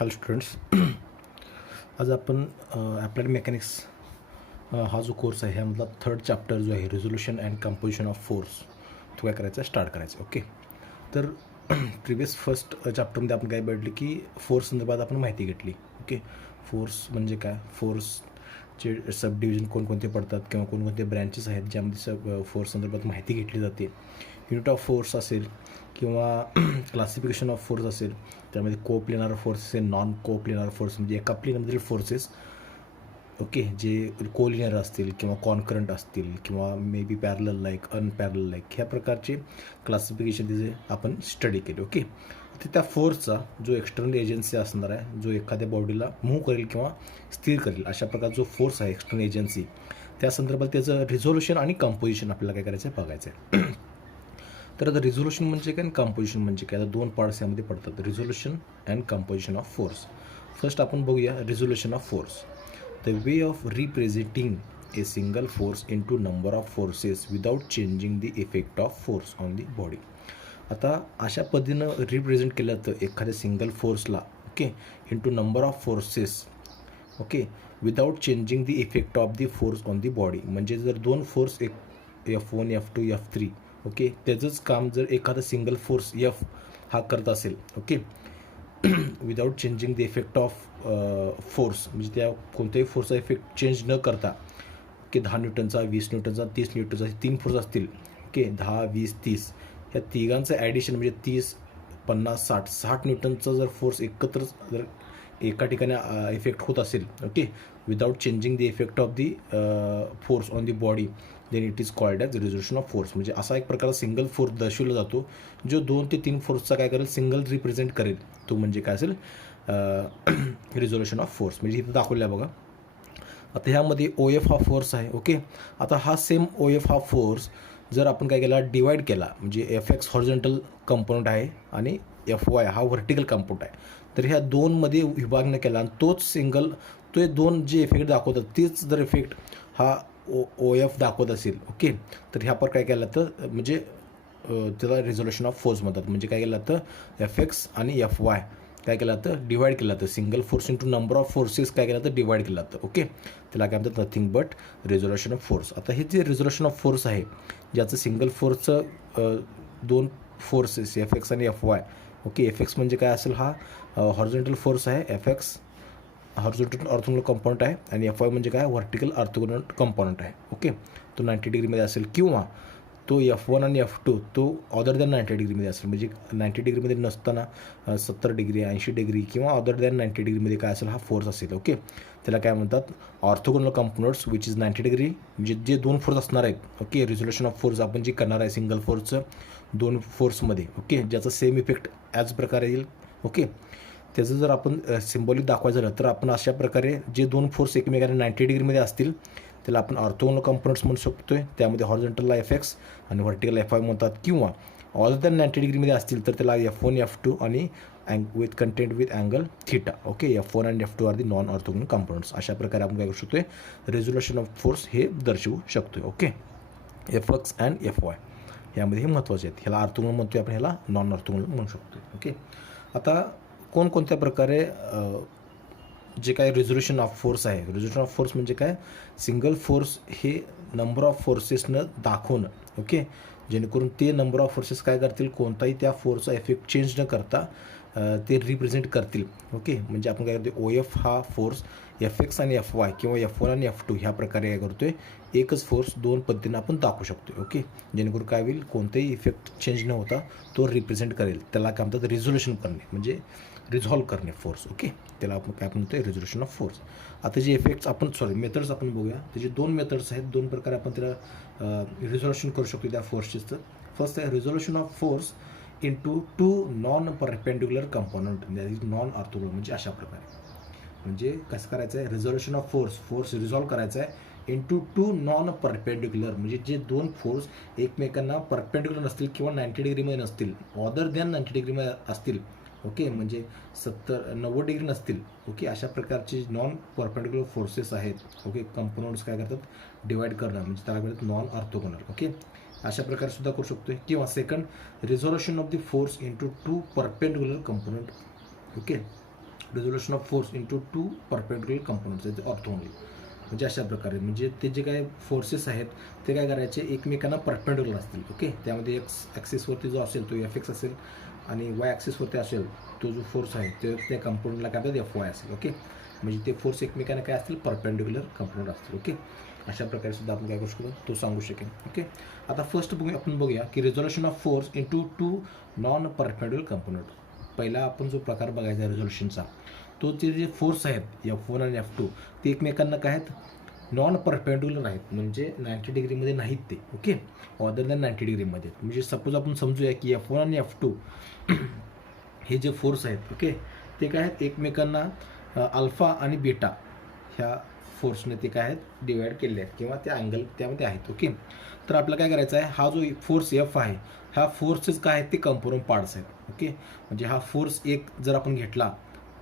Hello students. आज आपण applied mechanics हा जो कोर्स आहे ह्यामधला थर्ड चॅप्टर जो आहे resolution and composition of force तो काय करायचा स्टार्ट करायचा. ओके, तर प्रिवियस फर्स्ट चॅप्टरमध्ये आपण काय बघितलं की फोर्स संदर्भात आपण माहिती घेतली. ओके, फोर्स म्हणजे काय, फोर्सचे सब डिव्हिजन कोणकोणते पडतात किंवा कोणकोणते ब्रँचेस आहेत ज्यामध्ये फोर्स संदर्भात माहिती घेतली जाते. युनिट ऑफ फोर्स असेल किंवा क्लासिफिकेशन ऑफ फोर्स असेल, त्यामध्ये को प्लेनार फोर्स असेल, नॉन को प्लेनार फोर्स म्हणजे एका प्लेनमधील फोर्सेस ओके जे को लिनियर असतील किंवा कॉन्करंट असतील किंवा may be parallel like unparallel like ह्या प्रकारचे क्लासिफिकेशन तिचे आपण स्टडी केले. ओके, तर त्या फोर्सचा जो एक्सटर्नल एजन्सी असणार आहे, जो एखाद्या बॉडीला मूव्ह करेल किंवा स्थिर करेल अशा प्रकारचा जो फोर्स आहे एक्सटर्नल एजन्सी, त्या संदर्भात त्याचं रिझोल्युशन आणि कंपोजिशन आपल्याला काय करायचं आहे बघायचं आहे. तर आता रिझोल्युशन म्हणजे काय आणि कंपोजिशन म्हणजे काय, आता दोन पार्ट्स यामध्ये पडतात, resolution and composition of force. First आपण बघूया resolution of force. The way of representing a single force into number of forces without changing the effect of force on the body. आता अशा पद्धतीनं represent केलं तर एखाद्या single फोर्सला okay into number of forces okay without changing the effect of the force on the body. म्हणजे जर दोन force F1 F2 F3 okay त्याचंच काम जर एखादा सिंगल फोर्स F हा करत असेल okay without changing the effect of force म्हणजे त्या कोणत्याही फोर्सचा इफेक्ट चेंज न करता की 10 न्यूटनचा 20 न्यूटनचा 30 न्यूटनचा तीन फोर्स असतील ओके 10 20 30 ह्या तिघांचं ॲडिशन म्हणजे 30 50 60 न्यूटनचा जर फोर्स एकत्र जर एका ठिकाणी इफेक्ट होत असेल okay without changing the effect of the force on the body then it is called as resolution of force. म्हणजे असा एक प्रकार सिंगल फोर्स दर्शवला जातो जो 2 ते 3 फोर्सचा काय करेल सिंगल रिप्रेझेंट करेल, तो म्हणजे काय असेल रिझोल्युशन ऑफ फोर्स. म्हणजे इथं दाखवलं आहे बघा. आता ह्यामध्ये OF हा फोर्स आहे ओके. आता हा सेम OF हा फोर्स जर आपण काय केला डिवाईड केला म्हणजे FX हॉरिझॉन्टल कंपोनंट आहे आणि FY हा व्हर्टिकल कंपोनंट आहे, तर ह्या दोनमध्ये विभागणं केला आणि तोच सिंगल तो दोन जे इफेक्ट दाखवतात तेच जर इफेक्ट हा OF दाखवत असेल ओके तर ह्या पर काय केलं तर म्हणजे त्याला रिझोल्युशन ऑफ फोर्स म्हणतात. म्हणजे काय केलं तर FX आणि FY काय केलं तर डिवाईड केलं जातं, single force into number of forces काय केलं तर डिवाईड केलं जातं ओके. त्याला काय म्हणतात nothing but resolution of force. आता हे जे रिझोल्युशन ऑफ फोर्स आहे ज्याचं सिंगल फोर्सचं दोन फोर्सेस FX आणि FY ओके. FX म्हणजे काय असेल हा हॉरिझॉन्टल फोर्स आहे, FX हॉरिझॉन्टल ऑर्थोगोनल कंपोनंट आहे आणि FY म्हणजे काय व्हर्टिकल ऑर्थोगोनल कंपोनंट आहे ओके. तो 90 डिग्रीमध्ये असेल किंवा तो F1 आणि F2 तो अदर दॅन 90 डिग्रीमध्ये असेल. म्हणजे 90 डिग्रीमध्ये नसताना 70 डिग्री 80 डिग्री किंवा अदर दॅन 90 डिग्रीमध्ये काय असेल हा फोर्स असेल ओके. त्याला काय म्हणतात orthogonal components which is 90 degree. म्हणजे जे दोन फोर्स असणार आहेत ओके रिझोल्युशन ऑफ फोर्स आपण जी करणार आहे सिंगल फोर्सचं दोन फोर्समध्ये ओके ज्याचा सेम इफेक्ट ॲज प्रकारे येईल ओके. त्याचं जर आपण सिम्बॉलिक दाखवायचं झालं तर आपण अशा प्रकारे जे दोन फोर्स एकमेकांना 90 डिग्रीमध्ये असतील त्याला आपण ऑर्थोगोनल कंपोनंट्स म्हणू शकतो आहे. त्यामध्ये हॉरिझॉन्टलला FX आणि व्हर्टिकल FY म्हणतात किंवा ऑल दॅन 90 डिग्रीमध्ये असतील तर त्याला F1 F2 आणि with content with angle theta okay. F1 आणि F2 are the non orthogonal components. अशा प्रकारे आपण काय करू शकतो आहे रिझोल्युशन ऑफ फोर्स हे दर्शवू शकतो ओके. FX अँड FY यामध्ये हे महत्त्वाचे आहेत. ह्याला ऑर्थोगोनल म्हणतो आपण, ह्याला नॉन ऑर्थोगोनल म्हणू शकतो ओके. आता कोणकोणत्या प्रकारे जे काय रिझोल्युशन ऑफ फोर्स आहे, रिझोल्युशन ऑफ फोर्स म्हणजे काय सिंगल फोर्स हे नंबर ऑफ फोर्सेसनं दाखवणं ओके जेणेकरून ते नंबर ऑफ फोर्सेस काय करतील कोणताही त्या फोर्सचा इफेक्ट चेंज न करता ते रिप्रेझेंट करतील ओके. म्हणजे आपण काय करतो OF हा फोर्स FX आणि FY किंवा F1 आणि F2 ह्या प्रकारे काय करतो आहे एकच फोर्स दोन पद्धतीनं आपण दाखवू शकतो ओके. जेणेकरून काय होईल कोणतेही इफेक्ट चेंज न होता तो रिप्रेझेंट करेल. त्याला काय म्हणतात रिझोल्युशन करणे म्हणजे रिझॉल्व करणे फोर्स ओके. त्याला आपण काय म्हणतो रिझोल्युशन ऑफ फोर्स. आता जे इफेक्ट्स आपण मेथड्स आपण बघूया. त्याचे दोन मेथड्स आहेत, दोन प्रकारे आपण त्याला रिझोल्युशन करू शकतो त्या फोर्सचे. फर्स्ट आहे resolution of force into two non perpendicular component that is non orthogonal. म्हणजे अशा प्रकारे म्हणजे कसं करायचं आहे रिझोल्युशन ऑफ फोर्स रिझॉल्व करायचा आहे इंटू टू नॉन परपेंडिक्युलर. म्हणजे जे दोन फोर्स एकमेकांना परपेंडिक्युलर नसतील किंवा 90 डिग्रीमध्ये नसतील अदर दॅन 90 डिग्रीमध्ये असतील ओके. म्हणजे 90 डिग्री नसतील ओके. अशा प्रकारचे नॉन परपेंडिक्युलर फोर्सेस आहेत ओके. कंपोनंट्स काय करतात डिवाईड करणं म्हणजे त्याला म्हणतात नॉन ऑर्थोगोनल ओके. अशा प्रकारे सुद्धा करू शकतो. किंवा second resolution of the force into two perpendicular component okay. Resolution of force into two perpendicular components आहेत ऑर्थोगोनली. म्हणजे अशा प्रकारे म्हणजे ते जे काय फोर्सेस आहेत ते काय करायचे एकमेकांना परपेंडिक्युलर असतील. ओके, त्यामध्ये एक्स ॲक्सिसवरती जो असेल तो एफ एक्स असेल आणि वाय ॲक्सिसवरती असेल तो जो फोर्स आहे ते त्या कंपोनंटला काय म्हणतात एफ वाय असेल. ओके, म्हणजे ते फोर्स एकमेकांना काय असतील परपेंडिक्युलर कंपोनंट असतील. ओके, अशा प्रकारे सुद्धा आपण काय करू शकतो तो सांगू शकेल. ओके, आता फर्स्ट आपण बघूया की resolution of force into two non perpendicular component. पहिला आपण जो प्रकार बघायचा आहे रिझोल्युशनचा तो ते जे फोर्स आहेत F1 आणि F2 ते एकमेकांना काय आहेत नॉन परपेंडिक्युलर आहेत म्हणजे 90 डिग्रीमध्ये नाहीत ते. ओके, अदर दॅन 90 डिग्रीमध्ये. म्हणजे सपोज आपण समजूया की F1 आणि F2 हे जे फोर्स आहेत ओके ते काय आहेत एकमेकांना अल्फा आणि बीटा ह्या फोर्सने ते काय आहेत डिवाईड केले आहेत किंवा ते अँगल त्यामध्ये आहेत. ओके, तर आपल्याला काय करायचं आहे हा जो फोर्स एफ आहे ह्या फोर्सेस काय आहेत ते कंपोनंट पार्ट्स आहेत. ओके, म्हणजे हा फोर्स एक जर आपण घेतला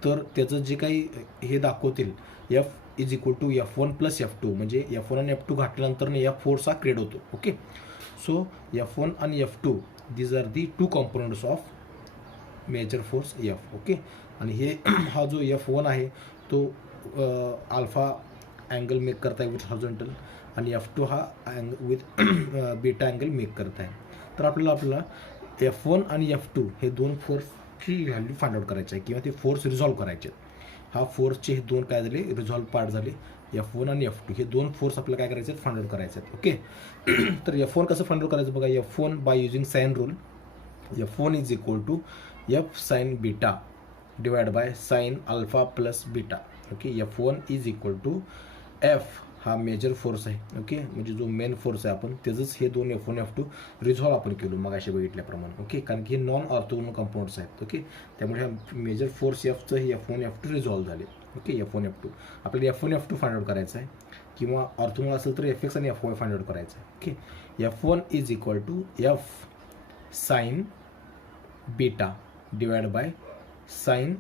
तर त्याचं जे काही हे दाखवतील F is equal to F1 plus F2 म्हणजे F1 आणि F2 घातल्यानंतर या फोर्स हा क्रिएट होतो. ओके, सो F1 आणि F2 these are the two components of major force F. Okay, आणि हे हा जो F1 आहे तो अल्फा अँगल मेक करत आहे विथ हॉरिझॉन्टल आणि F2 हा विथ बीटा अँगल मेक करत आहे. तर आपल्याला F1 आणि F2 हे दोन फोर्सची व्हॅल्यू फाइंड आउट करायची आहे किंवा ते फोर्स रिझॉल्व करायचे आहेत. हा फोर्सचे हे दोन काय झाले रिझॉल्व पार्ट झाले F1 आणि F2 हे दोन फोर्स आपल्याला काय करायचे आहेत फाइंड आउट करायचे आहेत. ओके, तर F1 कसं फाइंड आउट करायचं बघा. F1 by using sine rule F1 is equal to F sine beta divide by sine alpha plus beta. Okay, F1 is equal to F हा मेजर फोर्स आहे. Okay, म्हणजे जो main force आहे आपण त्याचंच हे दोन F1 F2 रिझॉल्व आपण केलो मग असे बघितल्याप्रमाणे. ओके, कारण की हे नॉन ऑर्थोगोनल कंपाऊंड्स आहेत. ओके, त्यामुळे हा मेजर फोर्स एफचं हे F1 F2 रिझॉल्व झाले. ओके, F1 F2 आपल्याला F1 F2 फाइंड आउट करायचं आहे किंवा ऑर्थोगोनल असेल तर Fx आणि Fy फाइंड आउट करायचं आहे. Okay, F1 is equal to F sine beta divide by sine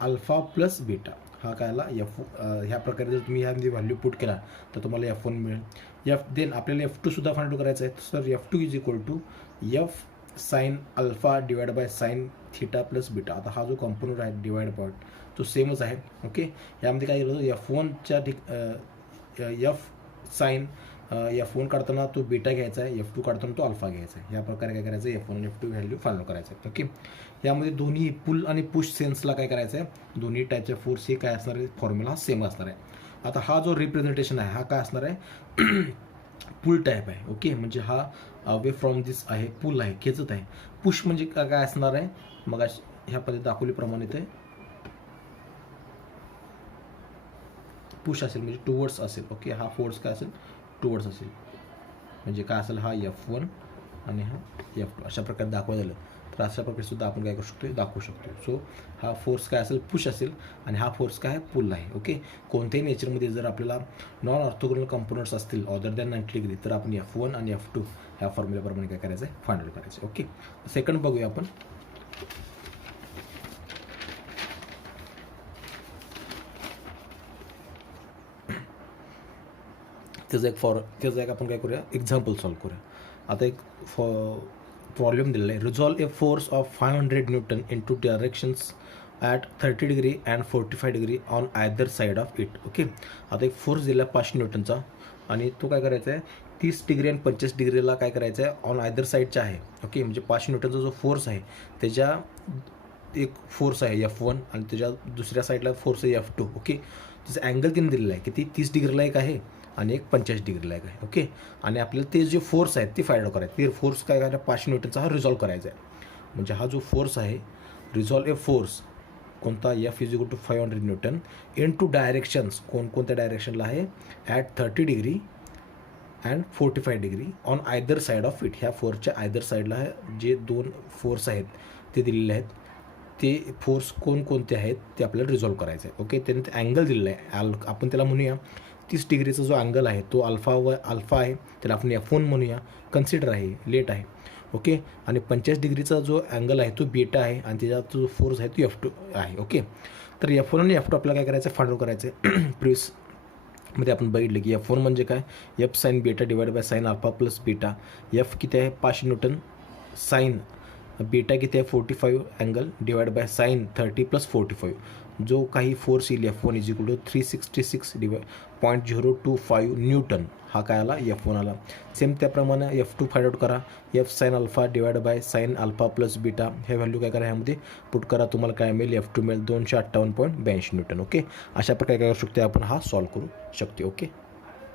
alpha plus beta. हा काय आला ह्या प्रकारे जर तुम्ही ह्यामध्ये व्हॅल्यू पुट केला तर तुम्हाला F1 मिळेल. देन आपल्याला F2 सुद्धा फाइंड आउट करायचं आहे. तर F2 is equal to F sine alpha divide by sine theta plus beta. आता हा जो कॉम्पोनंट आहे डिवाइड पार्ट तो सेमच आहे. ओके, यामध्ये काय झालं F1च्या F साइन F1 काढताना तो बीटा घ्यायचा आहे F2 काढताना तो अल्फा घ्यायचा आहे. या प्रकारे काय करायचं F1 आणि F2 व्हॅल्यू फाइंड आउट करायचं आहे. ओके, यामध्ये दोन्ही पुल आणि पुश सेन्सला काय करायचं आहे दोन्ही टाईपच्या फोर्स हे काय असणार आहे फॉर्म्युला सेम असणार आहे. आता हा जो रिप्रेझेंटेशन आहे हा काय असणार आहे पुल टाईप आहे. ओके, म्हणजे हा अवे फ्रॉम दिस आहे पुल आहे खेचत आहे. पुश म्हणजे काय असणार आहे मग ह्या पद्धती दाखवल्याप्रमाणे ते पुश असेल म्हणजे टुवर्ड्स असेल. ओके, हा फोर्स काय असेल टुवर्ड्स असेल म्हणजे काय असेल हा F1 आणि हा F2 अशा प्रकारे दाखवायला झालं तर अशा प्रकारे सुद्धा आपण काय करू शकतो दाखवू शकतो. सो हा फोर्स काय असेल पुश असेल आणि हा फोर्स काय पुल आहे. ओके, कोणत्याही नेचरमध्ये जर आपल्याला नॉन ऑर्थोगोनल कंपोनंट्स असतील अदर दॅन 90 डिग्री तर आपण F1 आणि F2 ह्या फॉर्म्युल्याप्रमाणे काय करायचं आहे फाइंड आउट करायचं. ओके, सेकंड बघूया आपण. त्याचं एक आपण काय करूया एक्झाम्पल सॉल्व करूया. आता एक प्रॉब्लेम दिलेला आहे. Resolve a force of 500 newton in two directions at 30 degree and 45 degree on either side of it. Okay, आता एक फोर्स दिला 500 न्यूटनचा आणि तो काय करायचा आहे 30 डिग्री आणि 45 डिग्रीला काय करायचं आहे ऑन आयदर साईडचा आहे. ओके, म्हणजे 500 न्यूटनचा जो फोर्स आहे त्याच्या एक फोर्स आहे F1 आणि त्याच्या दुसऱ्या साईडला फोर्स आहे F2. ओके, त्याचं अँगल तिने दिलेलं आहे किती 30 डिग्रीला एक आहे आणि एक 45 डिग्रीला एक आहे. ओके, आणि आपल्याला ते जे फोर्स आहेत ते फाइंड आउट करायचे. ते फोर्स काय करायचं 500 न्यूटनचा हा रिझॉल्व करायचा आहे. म्हणजे हा जो फोर्स आहे रिझॉल्व ए फोर्स कोणता F is equal to 500 newton in two directions कोणकोणत्या डायरेक्शनला आहे at 30 degree and 45 degree on either side of it. ह्या फोर्सच्या आयदर साईडला जे दोन फोर्स आहेत ते दिलेले आहेत ते फोर्स कोणकोणते आहेत ते आपल्याला रिझॉल्व करायचं आहे. ओके, त्याने ते अँगल दिलेलं आहे आपण त्याला म्हणूया 30 डिग्रीचा जो अँगल आहे तो अल्फा आहे त्याला आपण F1 म्हणूया कन्सिडर आहे लेट आहे. ओके, आणि 45 डिग्रीचा जो अँगल आहे तो बीटा आहे आणि त्याचा जो फोर्स आहे तो F2 आहे. ओके, तर F1 आणि F2 आपल्याला काय करायचं आहे फाइंड आउट करायचं आहे. प्रिव्हियसमध्ये आपण बघितलं की F1 म्हणजे काय F sine beta divide by sine alpha plus beta. F किती आहे 500 न्यूटन साइन बीटा किती आहे 45 अँगल डिवाइड बाय साईन 30 + 45, जो काही फोर्स येईल F1 = 366.025 न्यूटन, हा काय आला F1 आला. सेम त्याप्रमाणे F2 फाइंड आउट करा. F sine alpha divide by sine alpha plus beta, हे व्हॅल्यू काय करा ह्यामध्ये पुट करा, तुम्हाला काय मिळेल F2 मिळेल 258.82 न्यूटन. ओके, अशा प्रकारे काय करू शकतो आपण हा सॉल्व्ह करू शकतो. ओके.